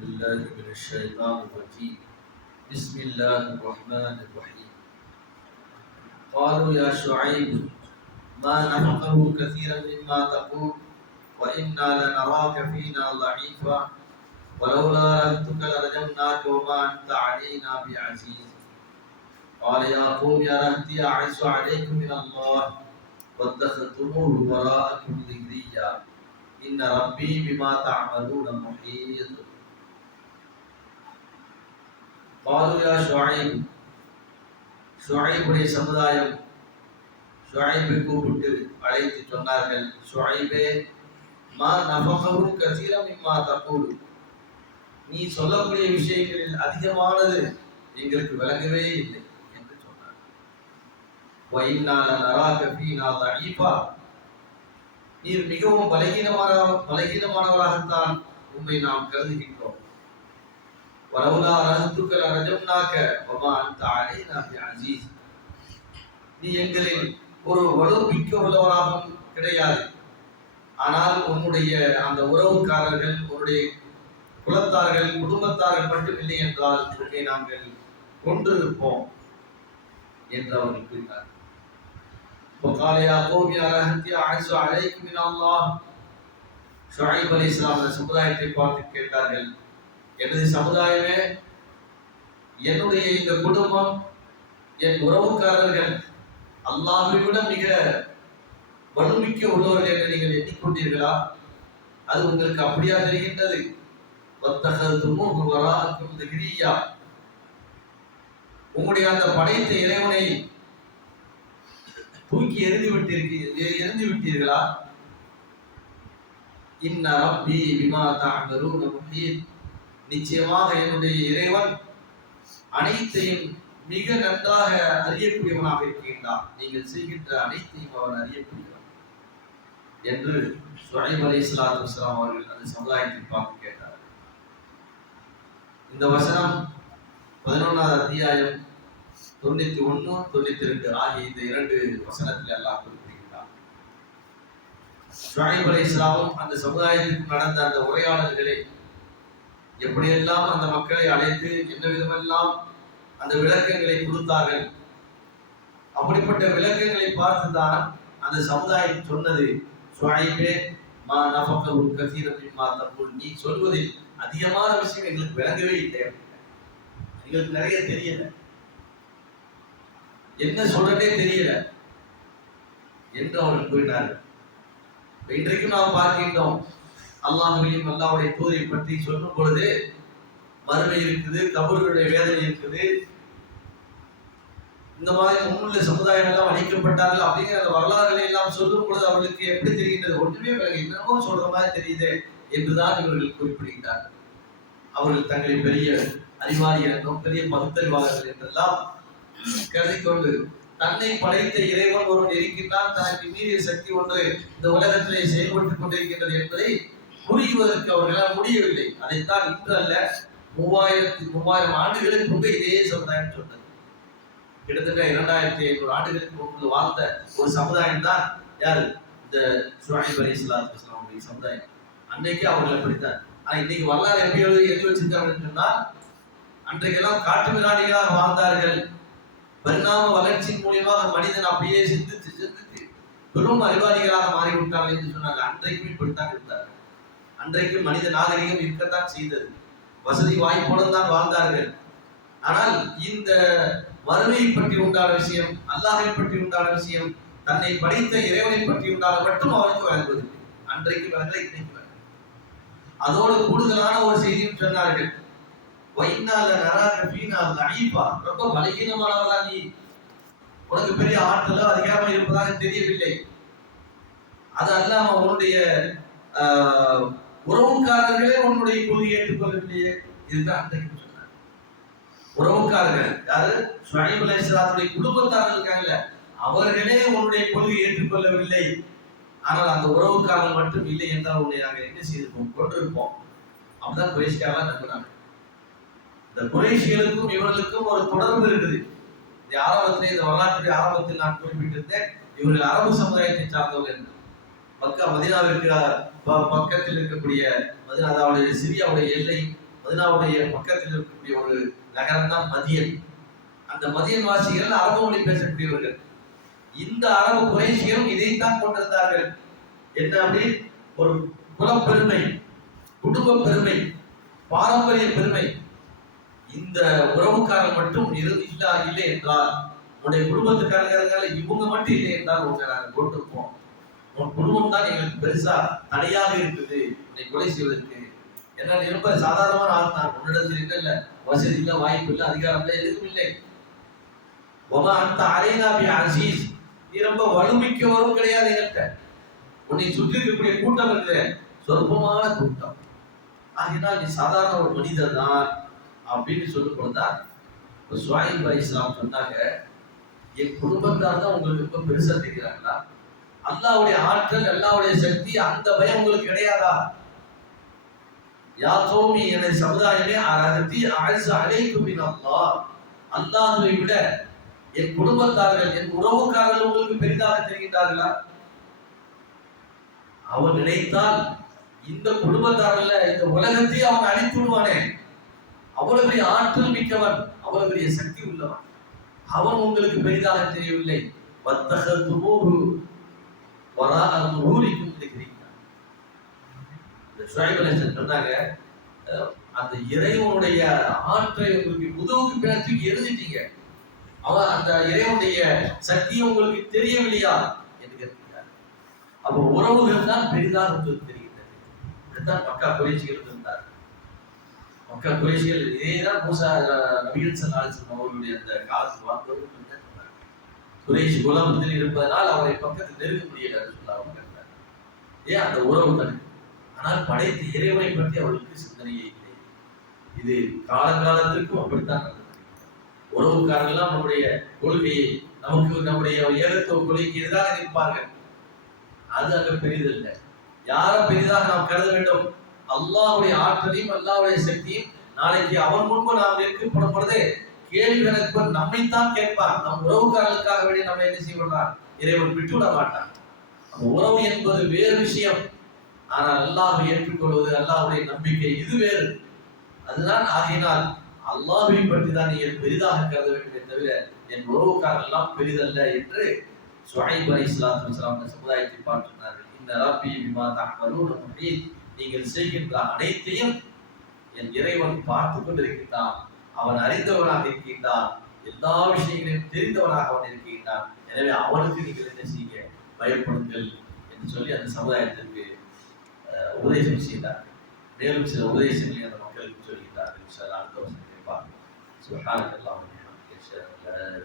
بالله من الشيطان الرجيم بسم الله الرحمن الرحيم قالوا يا شعيب ما نفقه كثيرا مما تقول وإنا لنراك فينا ضعيفا ولولا رهتك لرجمناك وما أنت علينا بعزيز قال يا قوم يا رهتي أعز عليكم من الله واتخذتموه وراءكم ظهريا إن ربي بما تعملون محيط قالوا يا شعيب ஷுஐபுடைய சமுதாயம் ஷுஐபை கூப்பிட்டு அழைத்து சொன்னார்கள், ஷுஐபே மா நஃபகஹு கஸீரன் மிம்மா தகூல், நீ சொல்லக்கூடிய விஷயங்களில் அதிகமானது எங்களுக்கு விளங்கவே இல்லை என்று சொன்னார். வ இன்னா லனராக ஃபீனா தஈஃபா, நீர் மிகவும் பலகீனமானவராகத்தான் உம்மை நாம் கருதுகின்றோம். வலவுலா ரஹத்துக லரஜம்னாக வமா அன்த அலைனா பிஅஸீஸ், நீ எங்களில் ஒரு வலுமிக்க உள்ளவராகவும் கிடையாது, ஆனால் உன்னுடைய அந்த உறவுக்காரர்கள், உன்னுடைய குலத்தார்கள், குடும்பத்தார்கள் மட்டும் இல்லை என்றால் உன்னை நாங்கள் கொண்டிருப்போம் என்று அவர்கள் கூறினார். وقال يا قوم يا رهتي أعز عليكم من الله, ஷுஐப் அலைஹிஸ்ஸலாம் அந்த சமுதாயத்தை பார்த்து கேட்டார்கள், எனது சமுதாயமே, என்னுடைய இந்த குடும்பம், என் உறவுக்காரர்கள் அல்லாஹ்வை விட மிக வலுமிக்க உள்ளவர்கள் என்று நீங்கள் எண்ணிக்கொண்டீர்களா? அது உங்களுக்கு அப்படியா தெரிகின்றது? வத்தகதுமூஹு வராஅக்கும் ظிஹ்ரியா, உங்களுடைய அந்த படைத்த இறைவனை தூக்கி எறிந்து விட்டீர்களா? இன்ன ரப்பி பிமா தஅமலூன முஹீத், நிச்சயமாக என்னுடைய இறைவன் அனைத்தையும் மிக நன்றாக அறியக்கூடியவனாக இருக்கின்றான், நீங்கள் செய்கின்ற அனைத்தையும் அவன் அறியக்கூடியவன் என்று ஷுஐப் அலைஹிஸ்ஸலாத்து வஸ்ஸலாம் அவர்கள் அந்த சமுதாயத்தை பார்த்து கேட்டார். இந்த வசனம் 11வது அத்தியாயம் 91, 92 ஆகிய இந்த இரண்டு வசனத்தில் அல்லாஹ் குறிப்பிடுகிறார். ஷுஐப் அலைஹிஸ்ஸலாமும் அந்த சமுதாயத்திற்கு நடந்த அந்த உரையாடல்களை, எப்படியெல்லாம் அந்த மக்களை அழைத்து என்ன விதமெல்லாம் அந்த விளக்கங்களை கொடுத்தார்கள், அப்படிப்பட்ட விளக்கங்களை பார்த்துதான் அந்த சமுதாயம் சொன்னது, ஷுஐபே மா நஃபகஹு கஸீரன் மிம்மா தகூல், நீ சொல்வதில் அதிகமான விஷயம் எங்களுக்கு விளங்கவே இல்லை, எங்களுக்கு நிறைய தெரியல, என்ன சொல்றதே தெரியல என்று அவர்கள் கூறினார்கள். இன்றைக்கும் நாம் பார்க்கின்றோம், அல்லாஹ்வையும் அல்லாஹ்வுடைய தூதரை பற்றி சொல்லும் பொழுது மறுமை இருக்குது, கபர்களுடைய வேதனை இருக்குது, இந்த மாதிரி முன்னுள்ள சமுதாயம் எல்லாம் அழிக்கப்பட்டார்கள் அப்படிங்கிற அந்த வரலாறுகளை எல்லாம் சொல்லும் பொழுது அவர்களுக்கு எப்படி தெரிகின்றது? ஒன்றுமே விலகு, என்னமோ சொல்ற மாதிரி தெரியுது என்றுதான் இவர்கள் குறிப்பிடுகிறார்கள். அவர்கள் தங்களை பெரிய அறிவாளிகள், பெரிய பகுத்தறிவாளர்கள் என்றெல்லாம் கருதி கொண்டு, தன்னை படைத்த இறைவன் ஒருவன் இருக்கின்றான், தனக்கு மீறிய சக்தி ஒன்று இந்த உலகத்திலே செயல்பட்டுக் கொண்டிருக்கின்றது என்பதை புரிவதற்கு அவர்களால் முடியவில்லை. அதைத்தான் இன்று அல்ல, 3000 ஆண்டுகளுக்கு முன்பு இதே சமுதாயம் சொன்னது. கிட்டத்தட்ட 2500 ஆண்டுகளுக்கு முன்பு வாழ்ந்த ஒரு சமுதாயம் தான் யாரு? இந்த ஷுஐப் அலைஹிஸ்ஸலாத்து வஸ்ஸலாமுடைய சமுதாயம். அன்னைக்கு அவர்கள் அப்படித்தான். ஆனா இன்னைக்கு வரலாறு எப்படி எழுதி வச்சிருக்காங்கன்னு சொன்னால், அன்றைக்கெல்லாம் காட்டு மிராண்டிகளாக வாழ்ந்தார்கள், பரிணாம வளர்ச்சியின் மூலியமாக மனிதன் அப்படியே சிந்தித்து பெரும் அறிவாளிகளாக மாறிவிட்டார்கள் என்று சொன்னாங்க. அன்றைக்கும் இப்படித்தான் இருந்தார்கள். அன்றைக்கு மனித நாகரிகம் இருக்கத்தான் செய்தது, வசதி வாய்ப்புடன் தான் வாழ்ந்தார்கள். ஆனால் இந்த வறுமையை பற்றி உண்டான விஷயம், அல்லாஹை பற்றி உண்டான விஷயம், தன்னை படைத்த இறைவனை பற்றி உண்டான மட்டும் அவருக்கு வழங்குவதில்லை. அன்றைக்கு வழங்கல, இன்னைக்கு வழங்கல. அதோடு கூடுதலான ஒரு செய்தியும் சொன்னார்கள், ரொம்ப பலகீனமானவரா நீ, உனக்கு பெரிய ஆற்றலோ அதிகாரம் இருப்பதாக தெரியவில்லை, அது அல்லாம உன்னுடைய உறவுக்காரர்களே உன்னுடைய கொள்கையை ஏற்றுக்கொள்ளவில்லையே. இதுதான் அன்றைக்கு சொன்னார். உறவுக்காரர்கள் யாரு? ஷுஐப் அலைஹிஸ்ஸலாத்துடைய குடும்பத்தார்கள் இருக்காங்கல்ல, அவர்களே உன்னுடைய கொள்கையை ஏற்றுக்கொள்ளவில்லை, ஆனால் அந்த உறவுக்காரர்கள் மட்டும் இல்லை என்றால் உன்னை நாங்கள் என்ன செய்திருப்போம், கொண்டிருப்போம். அப்படிதான் குறைஷ்காரலாம் நம்பினாங்க. இந்த குறைஷிகளுக்கும் இவர்களுக்கும் ஒரு தொடர்பு இருக்குது. இந்த ஆரம்பத்திலே, இந்த வரலாற்றுடைய ஆரம்பத்தில் நான் குறிப்பிட்டிருந்தேன், இவர்கள் அரபு சமுதாயத்தை சார்ந்தவர்கள் என்று. மக்கா மதீனாவிற்கு பக்கத்தில் இருக்கக்கூடிய மதீனா, அதாவது சிரியாவுடைய எல்லை, மதீனாவுடைய பக்கத்தில் இருக்கக்கூடிய ஒரு நகரம் தான் மதியன். அந்த மதியன் வாசிகள் அரபு மொழி பேசக்கூடியவர்கள். இந்த அரபு குறைஷிகளும் இதைத்தான் கொண்டிருந்தார்கள். என்ன அப்படி ஒரு குலப்பெருமை, குடும்ப பெருமை, பாரம்பரிய பெருமை. இந்த உறவுக்காரர் மட்டும் இல்லை என்றால், உன்னுடைய குடும்பத்துக்காரர்கள் இவங்க மட்டும் இல்லை என்றால் உங்களை நாங்கள் கொண்டிருப்போம். உன் குடும்பம் தான் எங்களுக்கு பெருசா தடையாக இருக்குது உன்னை கொலை செய்வதற்கு. என்ன ரொம்ப சாதாரணமான ஆள் தான். உன்னிடத்தில் இல்ல வசதி இல்லை, வாய்ப்பு இல்லை, அதிகாரம் இல்லை, எதுவும் இல்லை. ஒமா அந்த அலைனாபி அசீஸ், நீ ரொம்ப வலுமிக்கவரும் கிடையாது. என்கிட்ட உன்னை சுற்றி இருக்கக்கூடிய கூட்டம் இருக்குது சொற்பமான கூட்டம். ஆகினால் நீ சாதாரண ஒரு மனிதர் தான் அப்படின்னு சொல்லும் பொழுதுதான் சுஹைப் அலைஹிஸ்ஸலாம் சொன்னாங்க, என் குடும்பத்தார் தான் உங்களுக்கு ரொம்ப பெருசா தெரிகிறாங்களா? அல்லாஹ்வுடைய ஆற்றல், அல்லாஹ்வுடைய சக்தி, அந்த பயம் உங்களுக்கு கிடையாதா? யா கௌமி, எனது சமுதாயமே, அரஹதி அஅஸ அலைக்கும் மின் அல்லாஹ், அல்லாஹ்வை விட என் குடும்பத்தார்கள், என் உறவுக்காரர்கள் உங்களுக்கு பெரிதாக தெரிகின்றார்களா? அவன் நினைத்தால் இந்த குடும்பத்தாரல்ல இந்த உலகத்தை அவன் அழித்து விடுவானே. அவ்வளவு பெரிய ஆற்றல் மிக்கவன், அவ்வளவு பெரிய சக்தி உள்ளவன். அவன் உங்களுக்கு பெரிதாக தெரியவில்லை. வத்தஹதுமூஹு வராஅ ظுஹூரிக்கும் திக்ரினா. இந்த ஷுஐப் அலைஹிஸ்ஸலாம் சொன்னாங்க, அந்த இறைவனுடைய ஆற்றலை உங்களுக்கு முதுகுக்கு பின்னாடி எரிஞ்சிட்டீங்க. அவன் அந்த இறைவனுடைய சக்தி உங்களுக்கு தெரியவில்லையா என்று கேட்கிறார். அப்ப உறவுகள் தான் பெரிதாக உங்களுக்கு தெரிகிறது. இதுதான் மக்கா குறைஷிகள் இருந்தார். மக்கா குறைஷிகள் இதேதான் மூசா நபிகள் ஸல்லல்லாஹு அலைஹி வஸல்லம் அவர்களுடைய அந்த காலத்து வாழ்ந்தவர்கள். குறைஷ் குலத்தில் இருப்பதனால் அவரை பக்கத்தில் நெருங்க முடியல சொல்லாமல். ஏன்? அந்த உறவு தான். ஆனால் படைத்த இறைவனை பற்றி அவர்களுக்கு சிந்தனையே இல்லை. இது காலங்காலத்திற்கும் அப்படித்தான் நடந்தது. உறவுக்காரர்கள் நம்முடைய கொள்கையை, நமக்கு நம்முடைய ஏகத்துவ கொள்கைக்கு எதிராக நிற்பார்கள். அது அங்க பெரிதல்ல. யாரை பெரிதாக நாம் கருத வேண்டும்? அல்லாஹ்வுடைய ஆற்றலையும் அல்லாஹ்வுடைய சக்தியும். நாளைக்கு அவன் முன்பு நாம் நிற்கப்படும் பொழுது கேள்வி கணக்கு நம்மைத்தான் கேட்பார். நம் உறவுக்காரர்களுக்காக வேண்டிய நம்ம என்ன செய்வார்? இறைவன் விட்டுவிட மாட்டான். உறவு என்பது வேறு விஷயம். ஆனால் அல்லாஹ்வை ஏற்றுக்கொள்வது, அல்லாஹ்வுடைய நம்பிக்கை, இது வேறு. அதுதான். ஆகினால் அல்லாஹ்வை பற்றி தான் நீங்கள் பெரிதாக கருத வேண்டுமே தவிர என் உறவுக்காரர்கள் எல்லாம் பெரிதல்ல என்று சுஹைப் அலைஹிஸ்ஸலாத்து வஸலாம் சமுதாயத்தை பார்க்கிறார்கள். இந்த ரப்பி பிமா தஅமலூன முஹீத், நீங்கள் செய்கின்ற அனைத்தையும் என் இறைவன் பார்த்து கொண்டிருக்கின்றான். அவன் அறிந்தவனாக இருக்கின்றான். எல்லா விஷயங்களையும் தெரிந்தவனாக அவன் இருக்கின்றான். எனவே அவனுக்கு நீங்கள் என்ன செய்ய? பயப்படுங்கள் என்று சொல்லி அந்த சமுதாயத்திற்கு உபதேசம் செய்தார்கள். மேலும் சில உபதேசங்களை அந்த மக்களுக்கு சொல்கிறார்கள். அடுத்த வருஷம் கேட்பார்கள். சுப்ஹானல்லாஹ் வ பிஹம்திஹி.